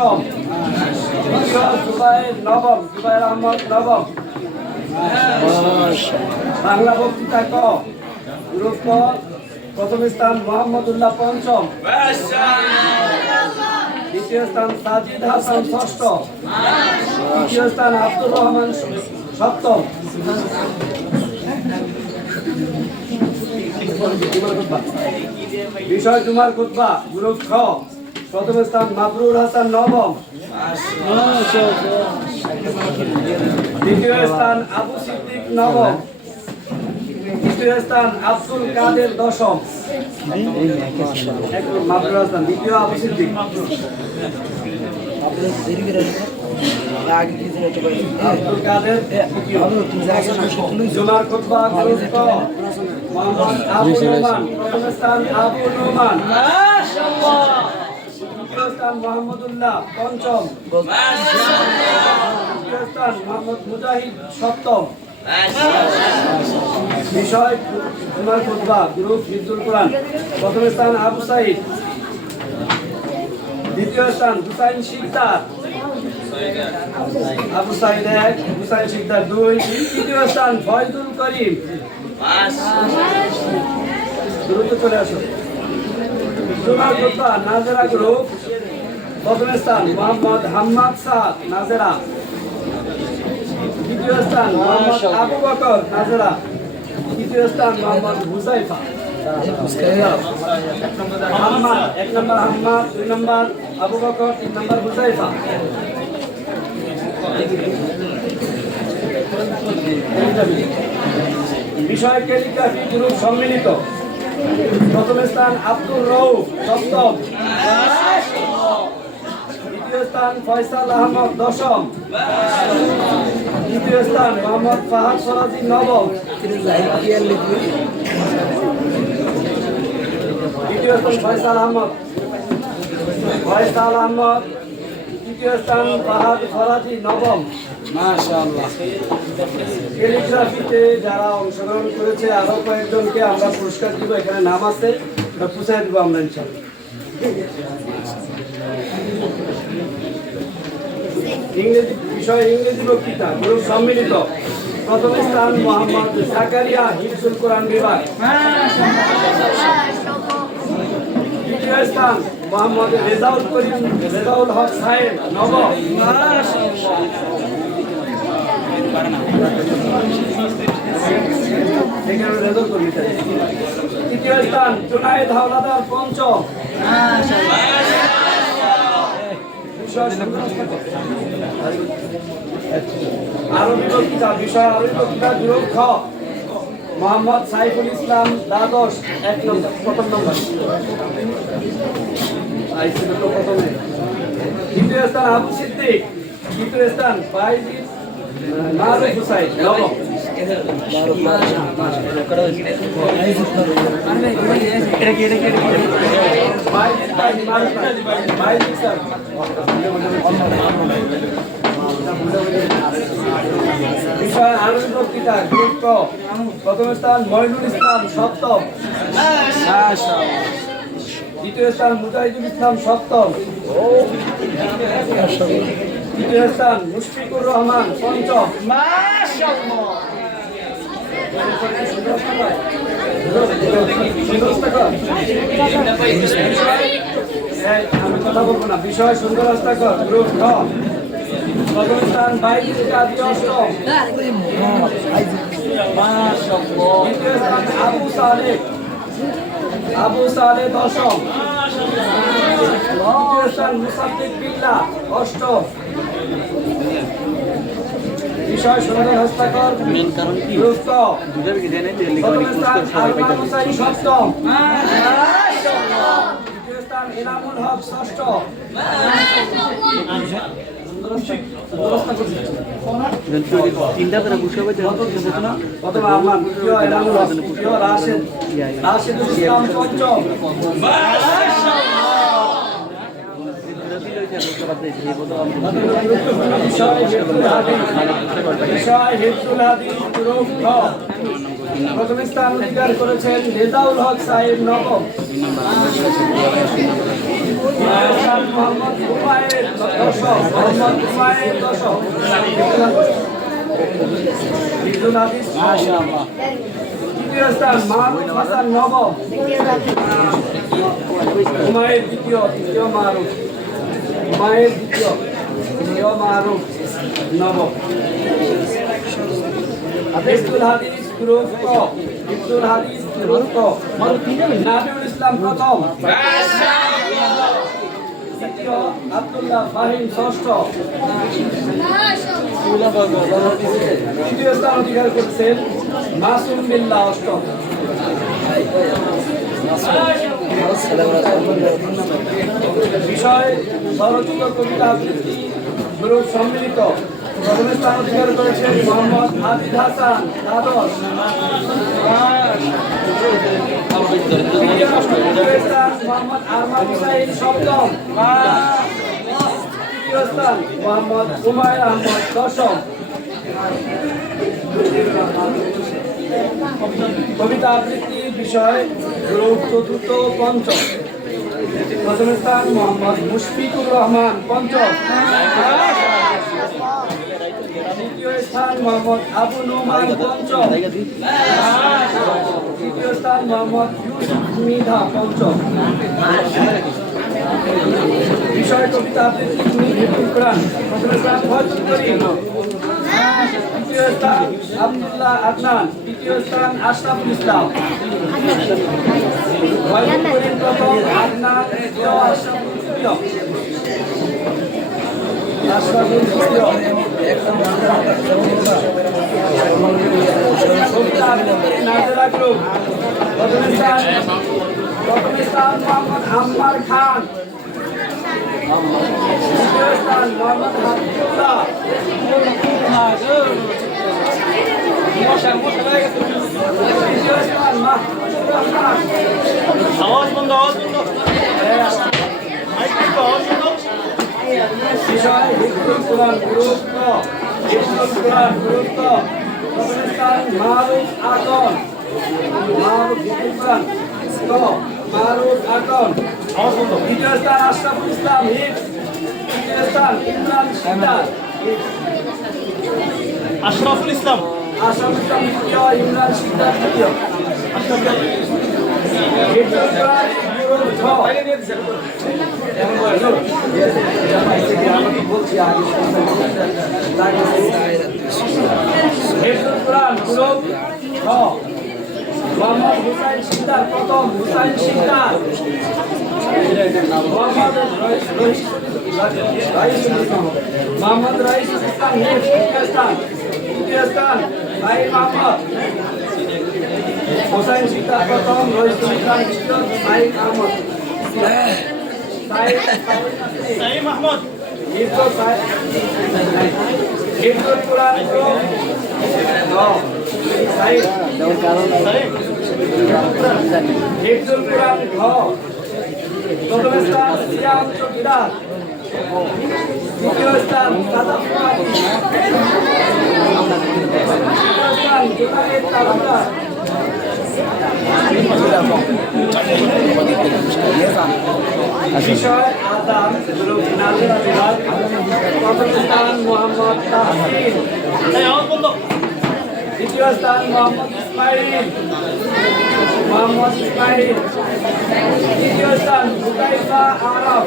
দশম, দ্বিতীয় জুবাইর নবম, জুবাইর আহমদ নবম। বাংলা বক্তৃতা ক, গ্রুপ ক, প্রথম স্থান মোহাম্মদুল্লাহ পঞ্চম, দ্বিতীয় স্থান সাজিদ হাসান ষষ্ঠ, তৃতীয় স্থান আব্দুর রহমান সপ্তম। বিষয় জুমার খুতবা গ্রুপ খ, প্রথম স্থান মাবরুর হাসান নবম, দ্বিতীয় স্থান আবু সিদ্দিক নবম, তৃতীয় স্থান আব্দুল কাদের দশম। মাবরুর হাসান দ্বিতীয়, আবু সিদ্দিক আব্দুল কাদের তৃতীয়। জুমার খুতবা গ্রুপ ক, মোহাম্মদ আবু নোমান, প্রথম স্থান আবু নোমান, দ্বিতীয় স্থান মোহাম্মদুল্লাহ পঞ্চম, তৃতীয় স্থান মোহাম্মদ মুজাহিদ সপ্তম। বিষয় জুমার খুতবা গ্রুপ হিফজুল কোরআন, প্রথম স্থান আবু সাইদ, দ্বিতীয় স্থান হুসাইন শিকদার, আবু সাইদ 1, হুসাইন শিকদার 2, তৃতীয় স্থান ফয়জুল করিম। দ্রুত চলে আসো। জুমার খুতবা নাজেরা গ্রুপ, প্রথম স্থান মোহাম্মদ হাম্মাদ সাদ নাজেরা, দ্বিতীয় স্থান মোহাম্মদ আবু বকর নাজেরা, তৃতীয় স্থান মোহাম্মদ হুজাইফা। হাম্মাদ 1 নম্বর হাম্মাদ, 2 নম্বর আবু বকর, 3 নম্বর হুজাইফা। বিষয় ক্যালিগ্রাফি গ্রুপ সম্মিলিত, প্রথম স্থান আব্দুর রউফ সপ্তম, দ্বিতীয় স্থান ফয়সাল আহমদ দশম, তৃতীয় স্থান মোহাম্মদ ফাহাদ ফরাজি নবম, দ্বিতীয় স্থান ফয়সাল আহমদ, তৃতীয় স্থান ফাহাদ ফরাজি নবম। মাশাআল্লাহ। ক্যালিগ্রাফিতে যারা অংশগ্রহণ করেছে আরো কয়েকজনকে আমরা পুরস্কার দিব, এখানে নাম আছে, পুরস্কার দিব আমরা ইনশাআল্লাহ। ইংরেজি বিষয় ইংরেজি বক্তৃতা গ্রুপ সম্মিলিত, প্রথম স্থান মোহাম্মদ জাকারিয়া হিফজুল কোরআন বিভাগ, দ্বিতীয় স্থান মোহাম্মদ রেজাউল হক সাহেব নবম, তৃতীয় স্থান জুনায়েদ হাওলাদার পঞ্চম। আরবি বক্তৃতা বিষয় আরবি বক্তৃতা গ্রুপ খ, মোহাম্মদ সাইফুল ইসলাম দ্বাদশ 1 নম্বর, প্রথম নম্বর, দ্বিতীয় স্থান আবু সিদ্দিক, তৃতীয় স্থান বাইজিদ মারুফ হুসাইন নবম। বিষয় আরবি বক্তৃতা গ্রুপ ক, প্রথম স্থান মইনুল ইসলাম সপ্তম, দ্বিতীয় স্থান মুজাহিদুল ইসলাম সপ্তম, তৃতীয় স্থান মুশফিকুর রহমান পঞ্চম। আমি কথা বলবো না। বিষয় সুন্দর হস্তাক্ষর গ্রুপ খ, প্রথম স্থান বাইজিদ কাজী অষ্টম, দ্বিতীয় স্থান আবু সালেহ দশম, তৃতীয় স্থান মুসাদ্দিক বিল্লাহ অষ্টম। বিষয় সুন্দর হস্তাক্ষর গ্রুপ ক, প্রথম স্থান আলমান হুসাইন সপ্তম, দ্বিতীয় স্থান ইনামুল হক ষষ্ঠ। চিন্তা করে বুঝতে পারছি প্রথম আলমান, দ্বিতীয় ইনামুল হক, তৃতীয় রাশেদুল ইসলাম পঞ্চম। প্রথম স্থান অধিকার করেছেন রেজাউল হক সাহেব নবম, মোহাম্মদ হুমায়ুন দশম, মোহাম্মদ হুমায়ুন দশম, হিফজুল হাদিস মাশাআল্লাহ। তৃতীয় স্থান মারুফ হাসান নবম, হুমায়ুন তৃতীয় মারুফ, হুমায়ুন দ্বিতীয় মারুফ নবম। হিফজুল হাদিস গ্রুপ ক, হিফজুল হাদিস গ্রুপ ক, নাবিউল ইসলাম প্রথম, দ্বিতীয় আব্দুল্লাহ ফাহিম ষষ্ঠ, তৃতীয় স্থান অধিকার করেছেন মাসুম বিল্লাহ অষ্টম। বিষয় স্বরচিত কবিতা আবৃত্তি গ্রুপ সম্মিলিত, প্রথম স্থান অধিকার করেছেন মোহাম্মদ আবিদ হাসান দ্বাদশ, দ্বিতীয় স্থান মোহাম্মদ আরমান হুসাইন সপ্তম, তৃতীয় স্থান মোহাম্মদ উমাইর আহমদ দশম। কবিতা আবৃত্তি বিষয় গ্রুপ চতুর্থ পঞ্চম, প্রথম স্থান মোহাম্মদ মুশফিকুর রহমান পঞ্চম, দ্বিতীয় স্থান মোহাম্মদ আবু নোমান পঞ্চম, তৃতীয় স্থান মোহাম্মদ ইউসুফ মৃধা পঞ্চম। বিষয় কবিতা আবৃত্তি হিফজুল কোরআন, প্রথম স্থান ফজল করিম, দ্বিতীয় স্থান আব্দুল্লাহ আদনান, তৃতীয় স্থান আশরাফুল ইসলাম। ফজল করিম প্রথম, আদনান দ্বিতীয়, আশরাফুল তৃতীয়। আশরাফুল তৃতীয়। কবিতা আবৃত্তি নাজেরা গ্রুপ, প্রথম স্থান মোহাম্মদ আম্মার খান, দ্বিতীয় স্থান মোহাম্মদ হাবিবুল্লাহ, তৃতীয় স্থান মাহমুদুর রহমান। বিষয় হিফজুল কোরআন গ্রুপ ক, হিফজুল কোরআন গ্রুপ ক, প্রথম স্থান মারুফ আকন, হিফজুল কোরআন ক মারুফ আকন, দ্বিতীয় স্থান আশরাফুল ইসলাম হিফজ, তৃতীয় স্থান ইমরান শিকদার, আশরাফুল ইসলাম দ্বিতীয়, ইমরান শিকদার তৃতীয়। হিফজুল কোরআন গ্রুপ খ, হিফজুল কোরআন গ্রুপ খ, মোহাম্মদ হুসাইন শিকদার প্রথম, হুসাইন শিকদার, মোহাম্মদ রাইসুল ইসলাম হিফজ তৃতীয় স্থান, তৃতীয় স্থান ভাই মোহাম্মদ হুসাইন শিকদার প্রথম, রাইসুল ইসলাম তৃতীয়, ভাই আহমদ সাইম আহমদ হিফজুল কোরআন গ্রুপ হিফজুল কোরআন খ, প্রথম স্থান সিয়াম চৌকিদার, দ্বিতীয় স্থান সাদাত কুমারী, তৃতীয় স্থান জুনায়েদ তালুকদার। বিষয় আযান গ্রুপ নাজিরা বিভাগ, প্রথম স্থান মোহাম্মদ তাহসিন, দ্বিতীয় স্থান মোহাম্মদ ইসমাইল, তৃতীয় স্থান হুদাইফা আরব,